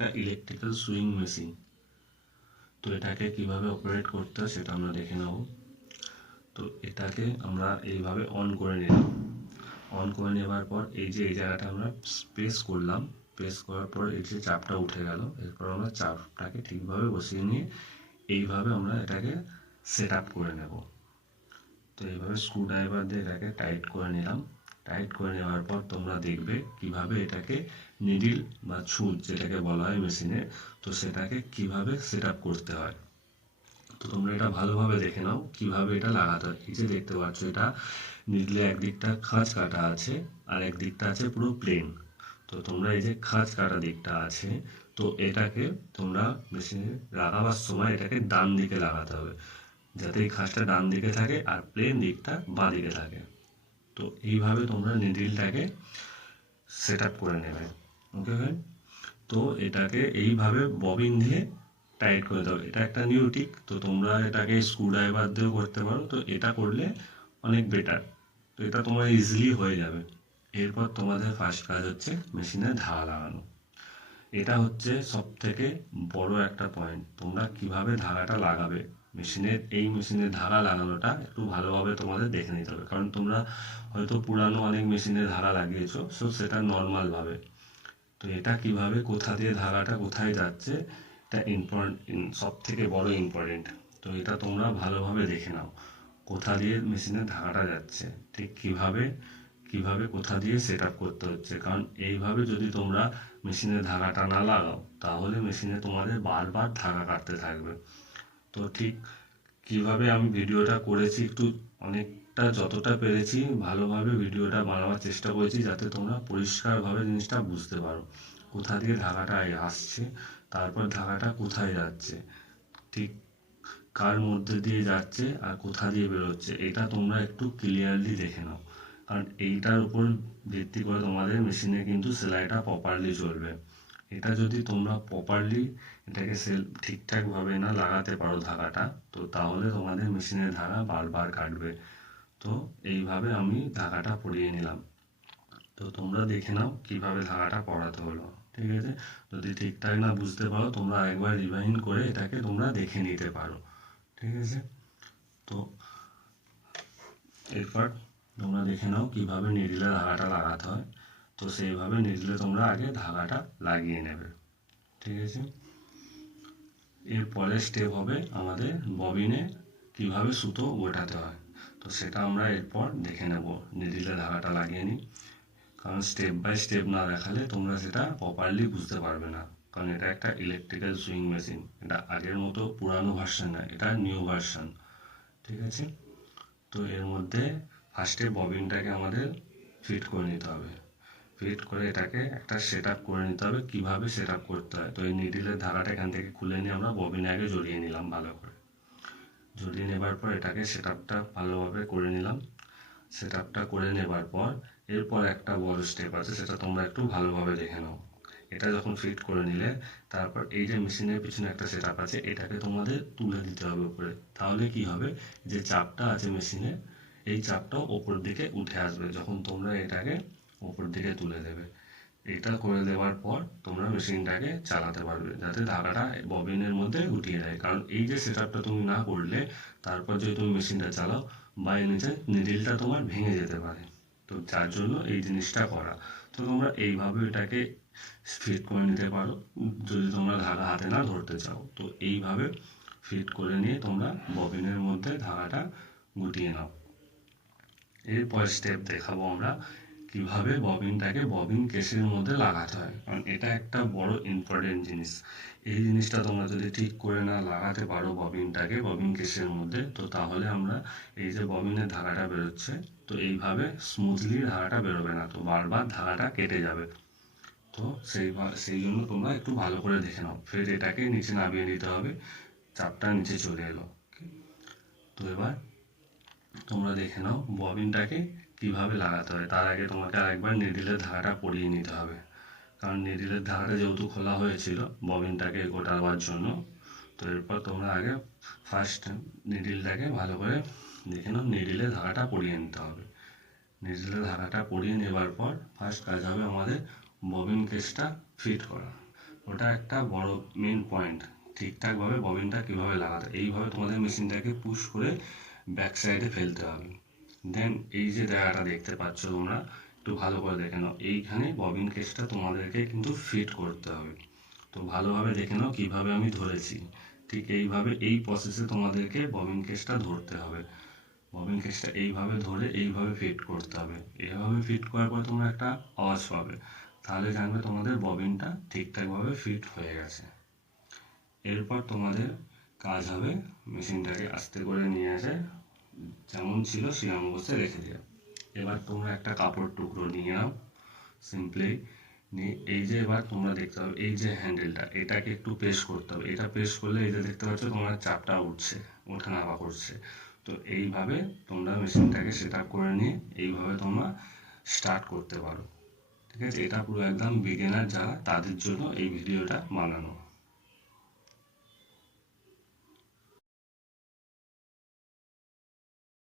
একটা electrical sewing machine. তো এটাকে কিভাবে অপারেট করতে হয় সেটা আমরা দেখে নেব। তো এটাকে আমরা এইভাবে অন করে নিলাম। অন করে নেওয়ার পর এই জায়গাটা আমরা প্রেস করলাম, প্রেস করার পর এই যে চাপটা উঠে গেল। এরপর আমরা চাপটাকে ঠিকভাবে বসিয়ে নিয়ে এইভাবে আমরা এটাকে সেট আপ করে নেব। তো এইভাবে স্ক্রু ড্রাইভার দিয়ে এটাকে টাইট করে নিলাম। টাইট করে নেওয়ার পর তোমরা দেখবে কিভাবে এটাকে নিডিল বা ছুঁচ যেটাকে বলা হয় মেশিনে, তো সেটাকে কিভাবে সেট আপ করতে হয়। তো তোমরা এটা ভালোভাবে দেখে নাও কিভাবে এটা লাগাতে হয়। এই যে দেখতে পাচ্ছ, এটা নিডলে একদিকটা খাঁজ কাটা আছে আর একদিকটা আছে পুরো প্লেন। তো তোমরা এই যে খাঁজ কাটা দিকটা আছে, তো এটাকে তোমরা মেশিনে লাগাবার সময় এটাকে ডান দিকে লাগাতে হবে, যাতে এই খাঁজটা ডান দিকে থাকে আর প্লেন দিকটা বাঁ দিকে থাকে। তো এইভাবে তোমরা নিডলটাকে সেট আপ করে নেবে। ওকে ভাই, তো এটাকে এইভাবে ববিন দিয়ে টাইট করে দাও। এটা একটা নিউ টিক, তো তোমরা এটাকে স্ক্রু ড্রাইভার দিয়েও করতে পারো। তো এটা করলে অনেক বেটার। তো এটা তোমার ইজিলি হয়ে যাবে। এরপর তোমাদের ফার্স্ট কাজ হচ্ছে মেশিনে ধারা লাগানো। এটা হচ্ছে সব থেকে বড় একটা পয়েন্ট। তোমরা কিভাবে ধারাটা লাগাবে এই মেশিনের ধারা লাগানোটা একটু ভালোভাবে তোমাদের দেখে নিতে হবে, কারণ তোমরা হয়তো পুরানো অনেক মেশিনে ধারা লাগিয়েছো, সো সেটা নর্মালভাবে। তো এটা কিভাবে কোথা দিয়ে ধারাটা কোথায় যাচ্ছে, এটা সব থেকে বড় ইম্পর্টেন্ট। তো এটা তোমরা ভালোভাবে দেখে নাও কোথা দিয়ে মেশিনের ধারাটা যাচ্ছে, ঠিক কিভাবে কোথা দিয়ে সেট আপ করতে হচ্ছে। কারণ এইভাবে যদি তোমরা মেশিনের ধারাটা না লাগাও, তাহলে মেশিনে তোমাদের বারবার ধারা কাটতে থাকবে। তো ঠিক কিভাবে আমি ভিডিওটা করেছি, একটু অনেকটা যতটা পেরেছি ভালোভাবে ভিডিওটা বানাবার চেষ্টা করেছি, যাতে তোমরা পরিষ্কারভাবে জিনিসটা বুঝতে পারো কোথা দিয়ে ধারাটা আসছে, তারপর ধারাটা কোথায় যাচ্ছে, ঠিক কার মধ্যে দিয়ে যাচ্ছে আর কোথা দিয়ে বেরোচ্ছে। এটা তোমরা একটু ক্লিয়ারলি দেখে নাও, কারণ এইটার উপর ভিত্তি করে তোমাদের মেশিনে কিন্তু সেলাইটা প্রপারলি চলবে। এটা যদি তোমরা প্রপারলি এটাকে ঠিকঠাকভাবে না লাগাতে পারো ধারাটা, তো তাহলে তোমাদের মেশিনের ধারা বারবার কাটবে। তো এইভাবে আমি ধারাটা পরিয়ে নিলাম। তো তোমরা দেখে নাও কিভাবে ধারাটা পড়াতে হলো। ঠিক আছে, যদি ঠিকঠাক না বুঝতে পারো তোমরা একবার রিভাইন্ড করে এটাকে তোমরা দেখে নিতে পারো। ঠিক আছে, তো এরপর তোমরা দেখে নাও কিভাবে নিডলে ধাগাটা লাগাতে হয়। তো সেইভাবে নিডলে তোমরা আগে ধাগাটা লাগিয়ে নেবে। ঠিক আছে, এর পরের স্টেপ হবে আমাদের ববিনে কিভাবে সুতো ওঠাতে হয়। তো সেটা আমরা এরপর দেখে নেব। নিডলে ধাগাটা লাগিয়ে নিই, কারণ স্টেপ বাই স্টেপ না দেখালে তোমরা সেটা প্রপারলি বুঝতে পারবে না। কারণ এটা একটা ইলেকট্রিক্যাল সুইং মেশিন, এটা আগের মতো পুরানো ভার্সন না, এটা নিউ ভার্সন। ঠিক আছে, তো এর মধ্যে ফার্স্টে ববিনটাকে আমাদের ফিট করে নিতে হবে। ফিট করে এটাকে একটা সেট আপ করে নিতে হবে। কীভাবে সেট আপ করতে হয়, তো এই নিডিলের ধারাটা এখান থেকে খুলে নিয়ে আমরা ববিনে আগে জড়িয়ে নিলাম। ভালো করে জড়িয়ে নেবার পর এটাকে সেট আপটা ভালোভাবে করে নিলাম। সেট আপটা করে নেবার পর এরপর একটা বড় স্টেপ আছে, সেটা তোমরা একটু ভালোভাবে দেখে নাও। এটা যখন ফিট করে নিলে তারপর এই যে মেশিনের পিছনে একটা সেট আপ আছে, এটাকে তোমাদের তুলে দিতে হবে উপরে। তাহলে কি হবে, যে চাপটা আছে মেশিনে, এই চাপটাও ওপর দিকে উঠে আসবে যখন তোমরা এটাকে ওপর দিকে তুলে দেবে। এটা করে দেওয়ার পর তোমরা মেশিনটাকে চালাতে পারবে, যাতে ধারাটা ববিনের মধ্যে উঠিয়ে দেয়। কারণ এই যে সেট আপটা তুমি না করলে তারপর যদি তুমি মেশিনটা চালাও, বাই নিচে নিডিলটা তোমার ভেঙে যেতে পারে। তো যার জন্য এই জিনিসটা করা। তো তোমরা এইভাবে এটাকে ফিট করে নিতে পারো যদি তোমরা ধাগা হাতে না ধরতে চাও। তো এইভাবে ফিট করে নিয়ে তোমরা ববিনের মধ্যে ধাগাটা গুটিয়ে নাও। এরপর স্টেপ দেখাবো আমরা কিভাবে ববিনটাকে ববিন কেসের মধ্যে লাগাতে হয়, কারণ এটা একটা বড় ইম্পর্টেন্ট জিনিস। এই জিনিসটা তোমরা যদি ঠিক করে না লাগাতে পারো ববিনটাকে ববিন কেসের মধ্যে, তো তাহলে আমরা এই যে ববিনের ধাগাটা বেরোচ্ছে, তো এইভাবে স্মুথলি ধাগাটা বেরোবে না, তো বারবার ধাগাটা কেটে যাবে। তো সেই জন্য তোমরা একটু ভালো করে দেখে নাও। ফের এটাকে নিচে নামিয়ে নিতে হবে, চাপটা নিচে চলে এলো। তো এবার তোমরা দেখে নাও ববিনটাকে কিভাবে লাগাতে হয়। তার আগে তোমাকে আরেকবার নিডিলের ধারাটা পরিয়ে নিতে হবে, কারণ নিডিলের ধারাটা যেহেতু খোলা হয়েছিল ববিনটাকে গোটাবার জন্য। তো এরপর তোমরা আগে ফার্স্ট নিডিলটাকে ভালো করে দেখে নাও, নিডিলের ধারাটা পরিয়ে নিতে হবে। নিডিলের ধারাটা পরিয়ে নেবার পর ফার্স্ট কাজ হবে আমাদের ববিন কেসটা ফিট করা। ওটা একটা বড় মেন পয়েন্ট, ঠিকঠাকভাবে ববিনটা কীভাবে লাগাতে, এইভাবে তোমাদের মেশিনটাকে পুশ করে ব্যাক সাইডে ফেলতে হবে। দেন এই যে জায়গাটা দেখতে পাচ্ছ তোমরা, একটু ভালো করে দেখে নাও, এইখানে ববিন কেসটা তোমাদেরকে কিন্তু ফিট করতে হবে। তো ভালোভাবে দেখে নাও কীভাবে আমি ধরেছি, ঠিক এইভাবে এই প্রসেসে তোমাদেরকে ববিন কেসটা ধরতে হবে। ববিন কেসটা এইভাবে ধরে এইভাবে ফিট করতে হবে। এইভাবে ফিট করার পর তোমরা একটা আওয়াজ পাবে, তাহলে জানবে তোমাদের ববিনটা ঠিকঠাকভাবে ফিট হয়ে গেছে। এরপর তোমাদের কাজ হবে মেশিনটাকে আস্তে করে নিয়ে এসে যেমন ছিল সেরকম অবস্থায় রেখে দেওয়া। এবার তোমরা একটা কাপড় টুকরো নিয়ে নাও, সিম্পলি নিয়ে এই যে এবার তোমরা দেখতে পাবে এই যে হ্যান্ডেলটা, এটাকে একটু প্রেস করতে হবে। এটা প্রেস করলে এই যে দেখতে পাচ্ছ তোমার চাপটা উঠছে, ওঠা নামা করছে। তো এইভাবে তোমরা মেশিনটাকে সেট আপ করে নিয়ে এইভাবে তোমরা স্টার্ট করতে পারো। ঠিক আছে, এটা পুরো একদম বিগিনার যারা তাদের জন্য এই ভিডিওটা বানানো।